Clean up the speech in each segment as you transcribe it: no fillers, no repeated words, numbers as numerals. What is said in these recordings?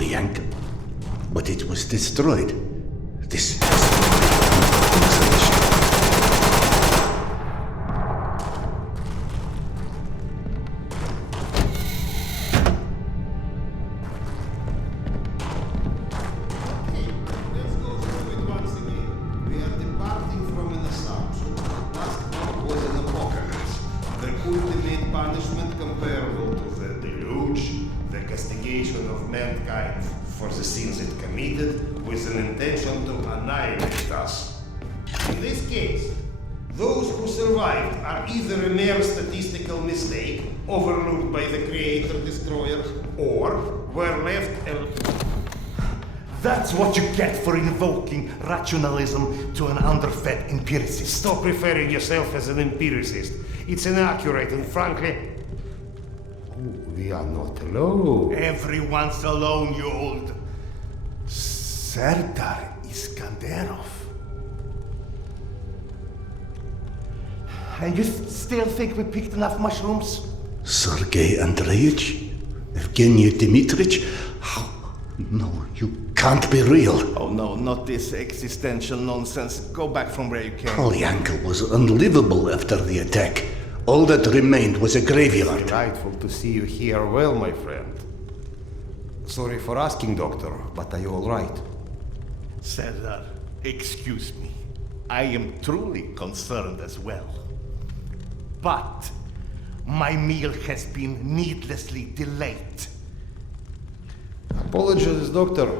Holy Yank. But it was destroyed. This is ultimate punishment comparable to the deluge, the castigation of mankind for the sins it committed with an intention to annihilate us. In this case, those who survived are either a mere statistical mistake overlooked by the Creator-Destroyer, or were left That's what you get for invoking rationalism to an underfed empiricist. Stop referring yourself as an empiricist. It's inaccurate and frankly... Oh, we are not alone. Everyone's alone, you old... Serdar Iskanderov. And you still think we picked enough mushrooms? Sergei Andreevich? Evgeny Dmitrich? How? No, you can't be real. Oh no, not this existential nonsense. Go back from where you came. Polyanka was unlivable after the attack. All that remained was a graveyard. Delightful to see you here well, my friend. Sorry for asking, Doctor, but are you all right? Serdar, excuse me. I am truly concerned as well. But my meal has been needlessly delayed. Apologies, Doctor,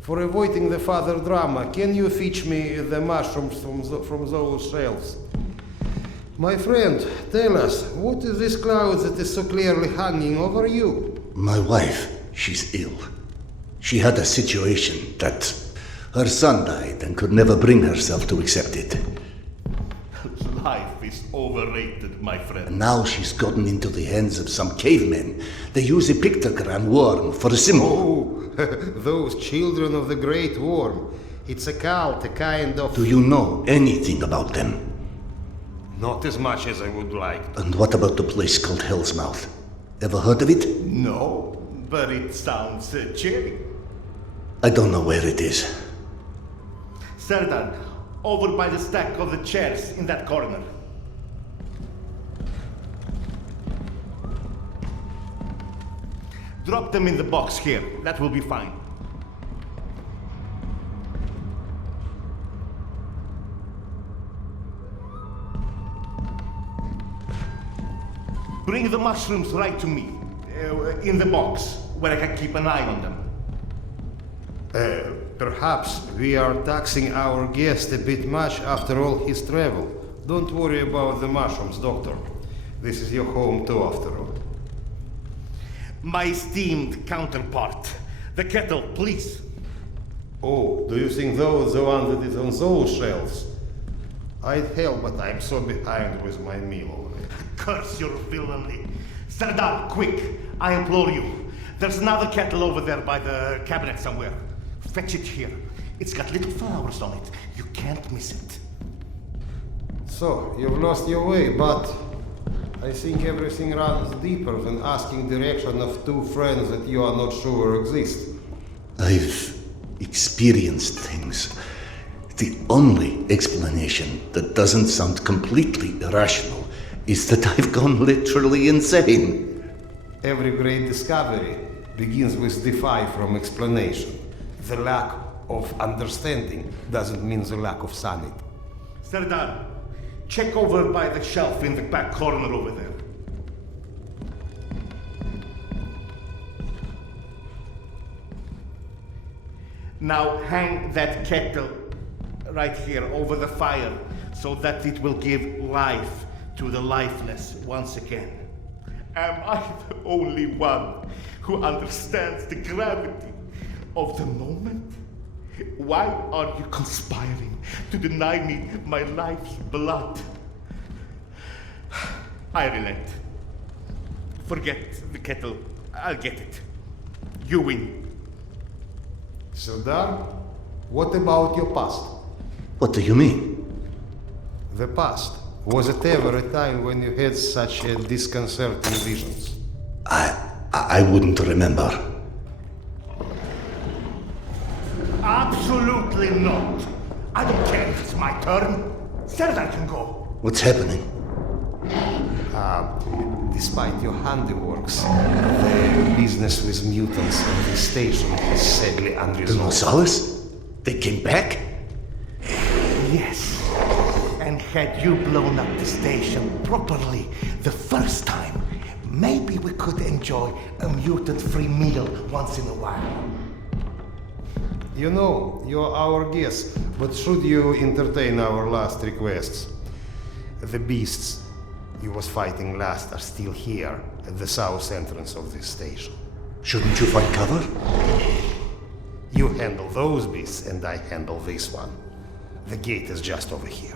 for avoiding the further drama. Can you fetch me the mushrooms from those shelves? My friend, tell us, what is this cloud that is so clearly hanging over you? My wife, she's ill. She had a situation that her son died and could never bring herself to accept it. Life is overrated, my friend. And now she's gotten into the hands of some cavemen. They use a pictogram worm for a symbol. Oh, those children of the Great Worm. It's a cult, a kind of... Do you know anything about them? Not as much as I would like. And what about the place called Hell's Mouth? Ever heard of it? No, but it sounds cheery. I don't know where it is. Serdar, over by the stack of the chairs in that corner. Drop them in the box here. That will be fine. Bring the mushrooms right to me. In the box, where I can keep an eye on them. Perhaps we are taxing our guest a bit much after all his travel. Don't worry about the mushrooms, Doctor. This is your home too, after all. My esteemed counterpart, the kettle, please. Oh, do you think those the one that is on those shelves? I'd help, but I'm so behind with my meal already. Curse your villainy. Serdar, quick, I implore you. There's another kettle over there by the cabinet somewhere. Fetch it here. It's got little flowers on it. You can't miss it. So, you've lost your way, but I think everything runs deeper than asking direction of two friends that you are not sure exist. I've experienced things. The only explanation that doesn't sound completely irrational is that I've gone literally insane. Every great discovery begins with defy from explanation. The lack of understanding doesn't mean the lack of sanity. Serdar, check over by the shelf in the back corner over there. Now hang that kettle right here over the fire so that it will give life to the lifeless once again. Am I the only one who understands the gravity of the moment? Why are you conspiring to deny me my life's blood? I relent. Forget the kettle. I'll get it. You win. Serdar, what about your past? What do you mean? The past. Was it ever a time when you had such disconcerting visions? I wouldn't remember. Absolutely not. I don't care if it's my turn. Serdar can go. What's happening? Despite your handiworks, the business with mutants at this station is sadly The unresolved. Nosalis? They came back? Yes. And had you blown up the station properly the first time, maybe we could enjoy a mutant-free meal once in a while. You know, you're our guest, but should you entertain our last requests? The beasts you was fighting last are still here at the south entrance of this station. Shouldn't you find cover? You handle those beasts and I handle this one. The gate is just over here.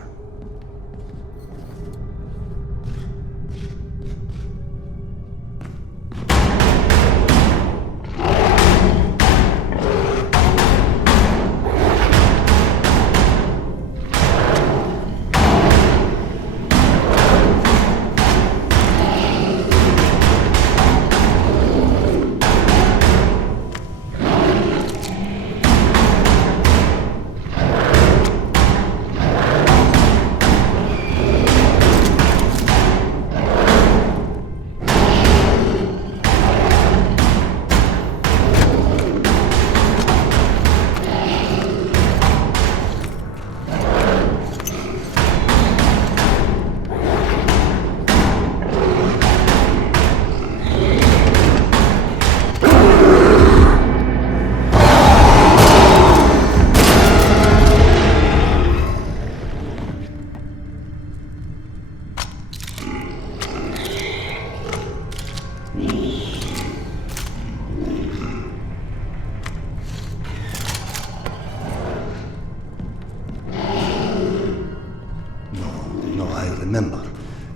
No, I remember.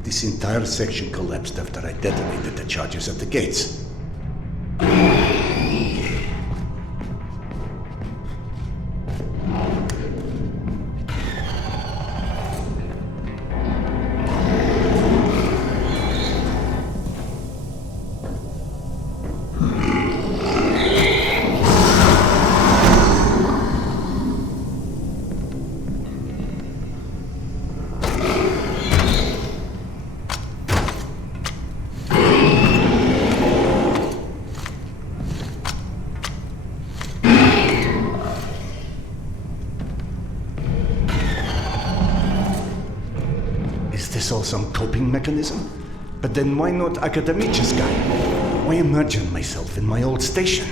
This entire section collapsed after I detonated the charges at the gates. Is this all some coping mechanism? But then why not Akademich's guy? Why imagine myself in my old station?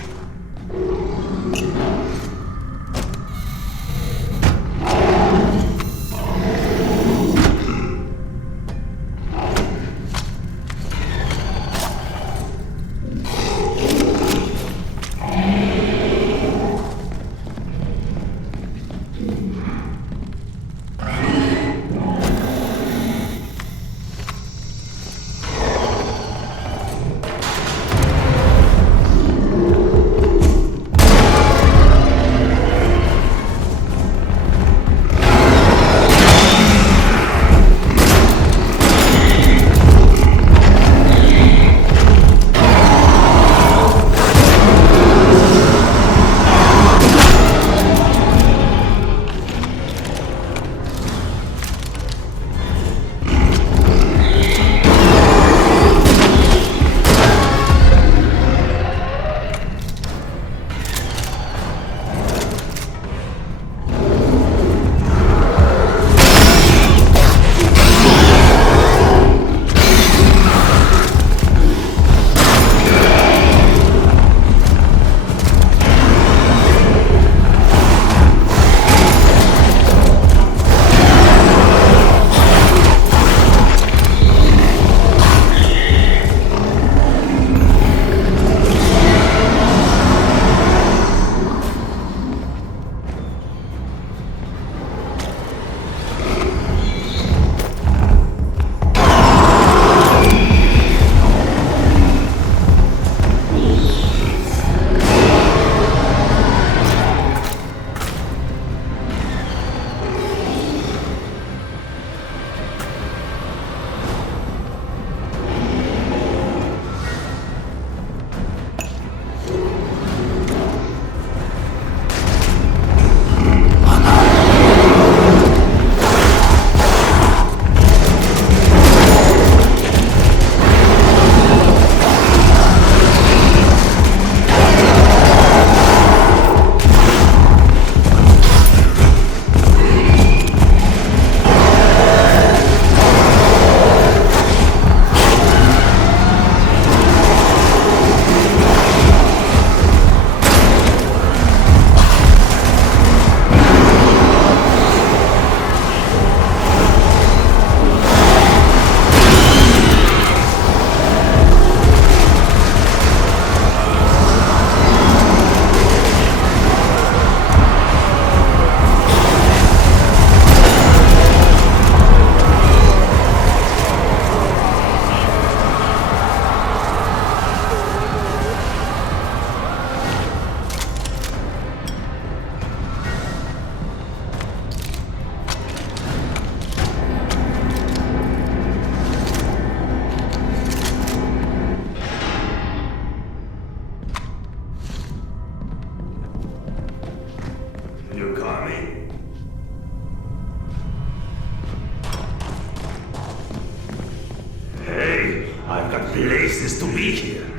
I've got places to be here.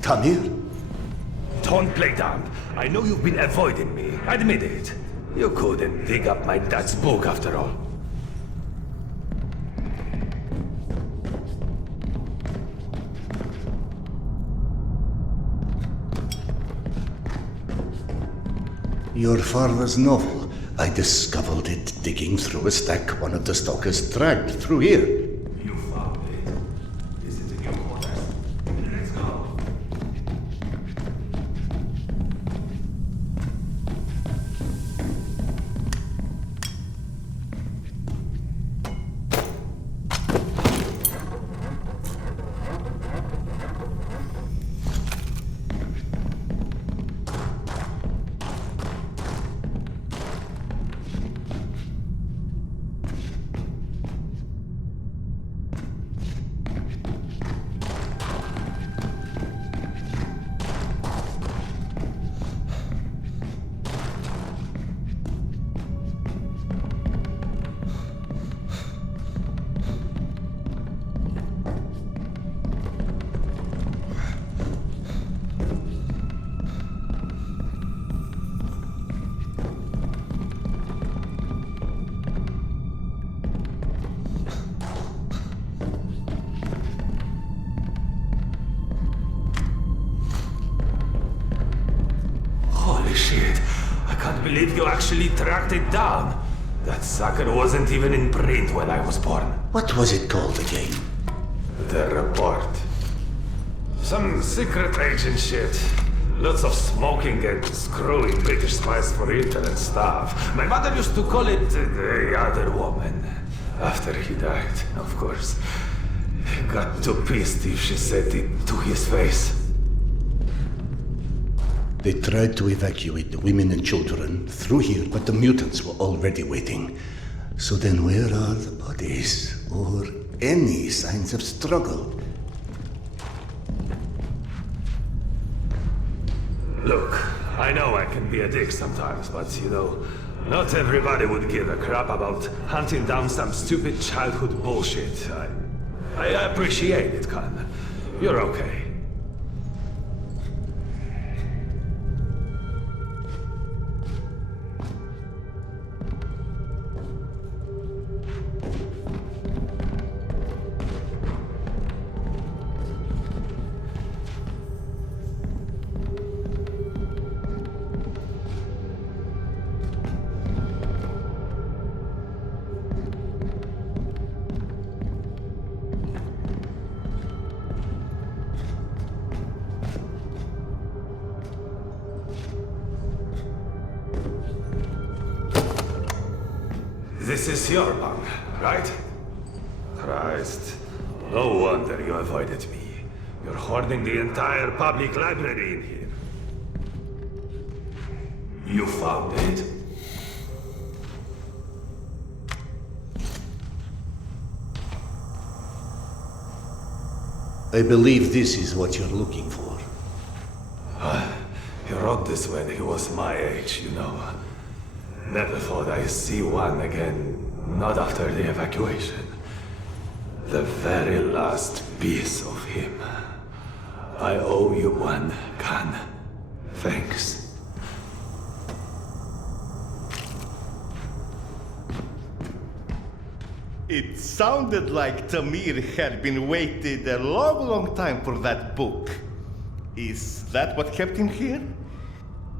Tamir? Don't play dumb. I know you've been avoiding me. Admit it. You couldn't dig up my dad's book after all. Your father's novel. I discovered it digging through a stack one of the stalkers dragged through here. You found it. Is it in your quarters? Let's go. Holy shit. I can't believe you actually tracked it down. That sucker wasn't even in print when I was born. What was it called again? The report. Some secret agent shit. Lots of smoking and screwing British spies for internet stuff. My mother used to call it the other woman. After he died, of course. He got too pissed if she said it to his face. They tried to evacuate the women and children through here, but the mutants were already waiting. So then where are the bodies? Or any signs of struggle? Look, I know I can be a dick sometimes, but you know, not everybody would give a crap about hunting down some stupid childhood bullshit. I appreciate it, Khan. You're okay. This is your bunk, right? Christ. No wonder you avoided me. You're hoarding the entire public library in here. You found it? I believe this is what you're looking for. He wrote this when he was my age, you know. Never thought I'd see one again, not after the evacuation. The very last piece of him. I owe you one, Khan. Thanks. It sounded like Tamir had been waiting a long, long time for that book. Is that what kept him here?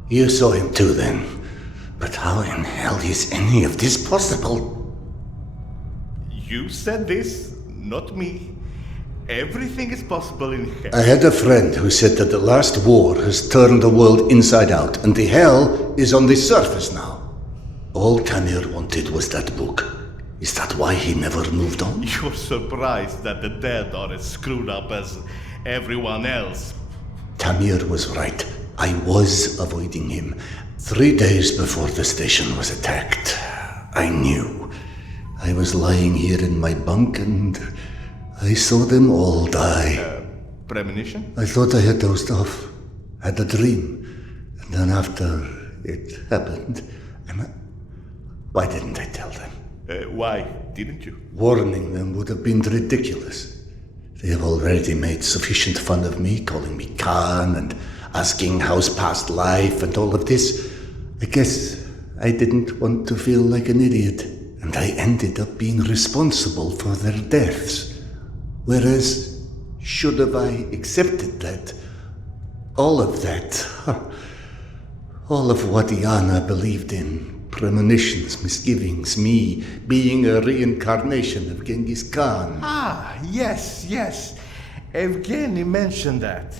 You saw him too then. But how in hell is any of this possible? You said this, not me. Everything is possible in hell. I had a friend who said that the last war has turned the world inside out, and the hell is on the surface now. All Tamir wanted was that book. Is that why he never moved on? You're surprised that the dead are as screwed up as everyone else. Tamir was right. I was avoiding him. 3 days before the station was attacked, I knew. I was lying here in my bunk and I saw them all die. Premonition? I thought I had dozed off, had a dream, and then after it happened, why didn't I tell them? Why didn't you? Warning them would have been ridiculous. They have already made sufficient fun of me, calling me Khan and asking how's past life and all of this. I guess I didn't want to feel like an idiot, and I ended up being responsible for their deaths. Whereas, should have I accepted that, all of that, all of what Yana believed in, premonitions, misgivings, me being a reincarnation of Genghis Khan. Ah, yes, yes. Evgeny mentioned that.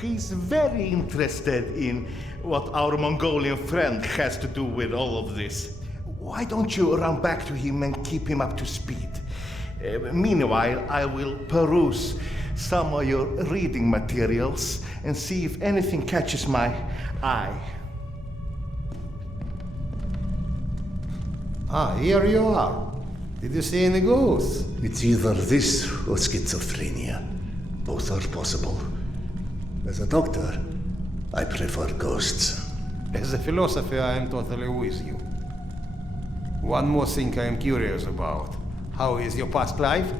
He's very interested in what our Mongolian friend has to do with all of this. Why don't you run back to him and keep him up to speed? Meanwhile, I will peruse some of your reading materials and see if anything catches my eye. Ah, here you are. Did you see any ghosts? It's either this or schizophrenia. Both are possible. As a doctor, I prefer ghosts. As a philosopher, I am totally with you. One more thing I am curious about. How is your past life?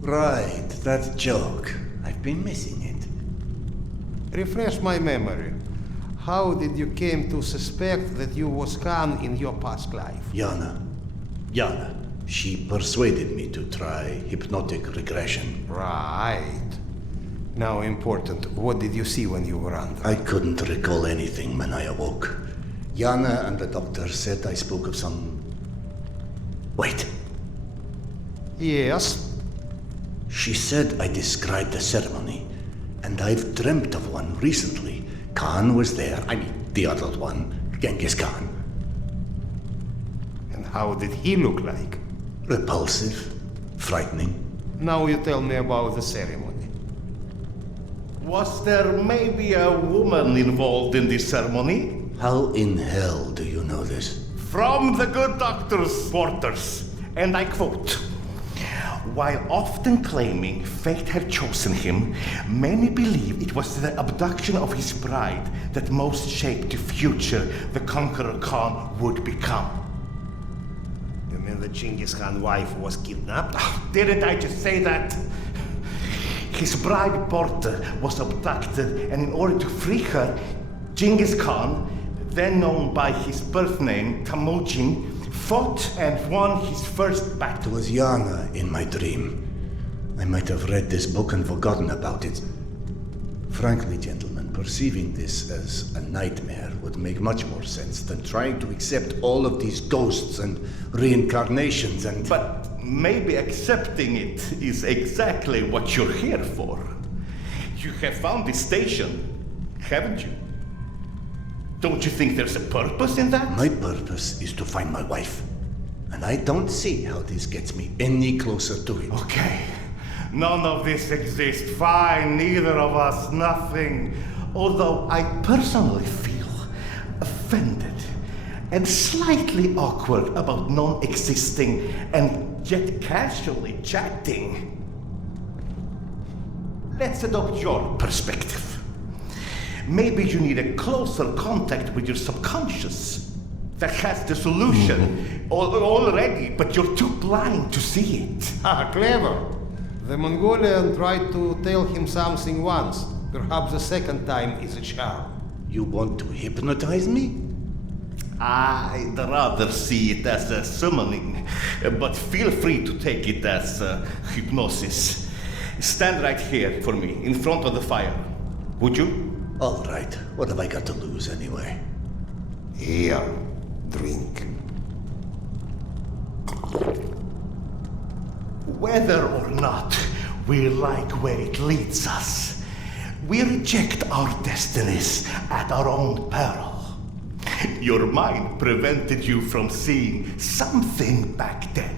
Right, that joke. I've been missing it. Refresh my memory. How did you came to suspect that you was Khan in your past life? Yana. She persuaded me to try hypnotic regression. Right. Now important, what did you see when you were under? I couldn't recall anything when I awoke. Yana and the doctor said I spoke of some... Wait. Yes. She said I described a ceremony, and I've dreamt of one recently. Khan was there. I mean, the other one, Genghis Khan. And how did he look like? Repulsive, frightening. Now you tell me about the ceremony. Was there maybe a woman involved in this ceremony? How in hell do you know this? From the good doctor's quarters, and I quote, "While often claiming fate had chosen him, many believe it was the abduction of his bride that most shaped the future the conqueror Khan would become." You mean the Genghis Khan wife was kidnapped? Didn't I just say that? His bride Porta was abducted, and in order to free her, Genghis Khan, then known by his birth name Temujin, fought and won his first It battle. was Yana in my dream. I might have read this book and forgotten about it. Frankly, gentlemen, perceiving this as a nightmare would make much more sense than trying to accept all of these ghosts and reincarnations and... But maybe accepting it is exactly what you're here for. You have found this station, haven't you? Don't you think there's a purpose in that? My purpose is to find my wife. And I don't see how this gets me any closer to it. Okay. None of this exists. Fine, neither of us, nothing. Although I personally feel offended and slightly awkward about non-existing and yet casually chatting. Let's adopt your perspective. Maybe you need a closer contact with your subconscious that has the solution already, but you're too blind to see it. Ah, clever. The Mongolian tried to tell him something once. Perhaps the second time is a charm. You want to hypnotize me? I'd rather see it as a summoning, but feel free to take it as hypnosis. Stand right here for me, in front of the fire. Would you? All right. What have I got to lose anyway? Here, drink. Whether or not we like where it leads us, we reject our destinies at our own peril. Your mind prevented you from seeing something back then.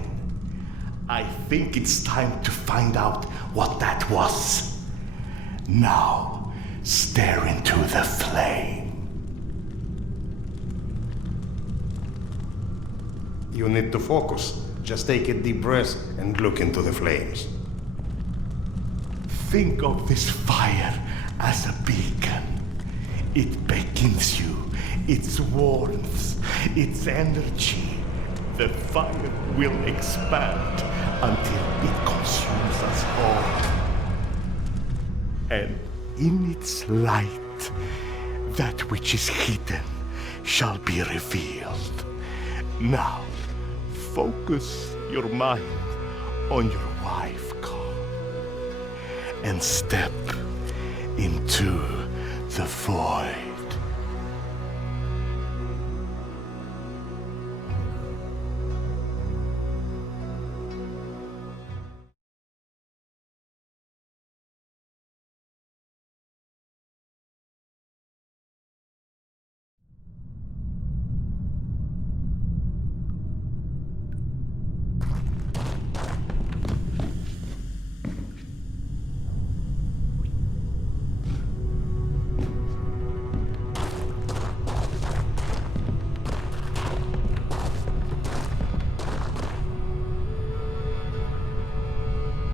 I think it's time to find out what that was. Now, stare into the flame. You need to focus. Just take a deep breath and look into the flames. Think of this fire as a beacon. It beckons you, its warmth, its energy. The fire will expand until it consumes us all. and in its light, that which is hidden shall be revealed. Now, focus your mind on your wife, Carl, and step into the void.